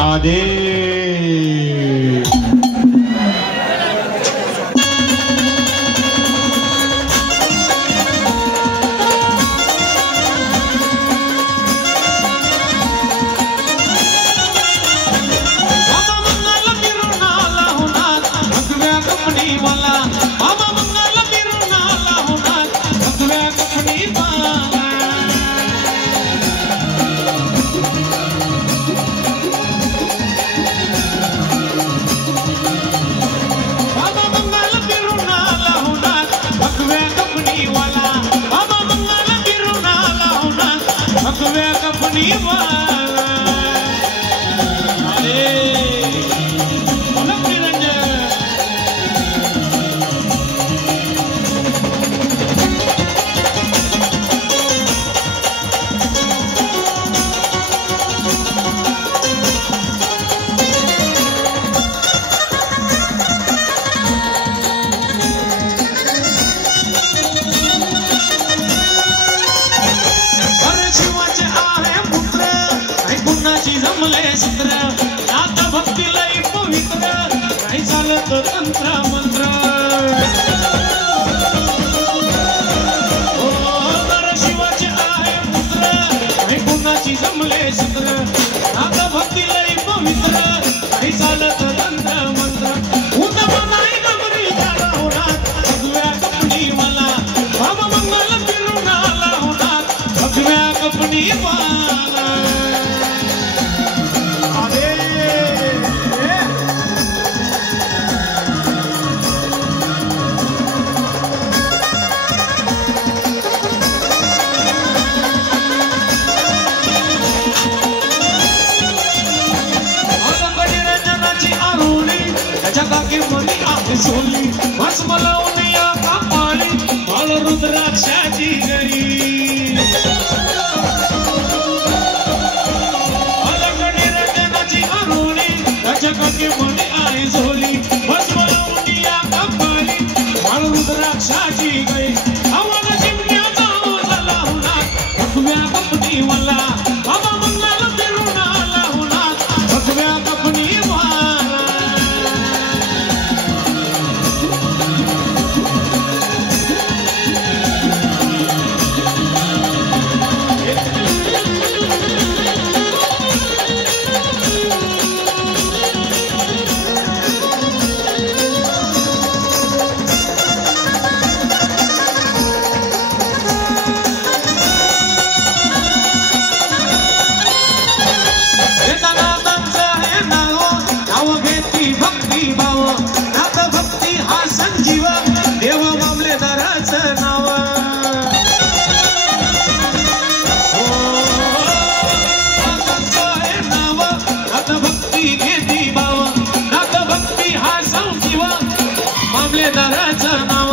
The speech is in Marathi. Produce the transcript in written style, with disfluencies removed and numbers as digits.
आदेश तंत्र मंत्र शिवाचे आहे पुत्र काही कुणाची जमले सूत्र आता भक्ती लई पवित्र काही चालत तंत्र मंत्र उतमा नाही गमरी झाला होणार भगव्या कपडी मला बाबा मंगल फिरून आला होणार भगव्या कपडी मला सोली बस मलावून या कापाळी बाळ रुद्राक्षाची गरी अलगडी रंजनाची आरोळी गजकाकी मणी आई झोली बस मलावून या कापाळी बाळ रुद्राक्षाची गरी आवाज चिमण्याचा झाला होणार भगव्या कपडी वाला बाबा मंगल फिरून आला होणार भगव्या कपडी भक्ती हा संजीव मामलेदाराचं नाव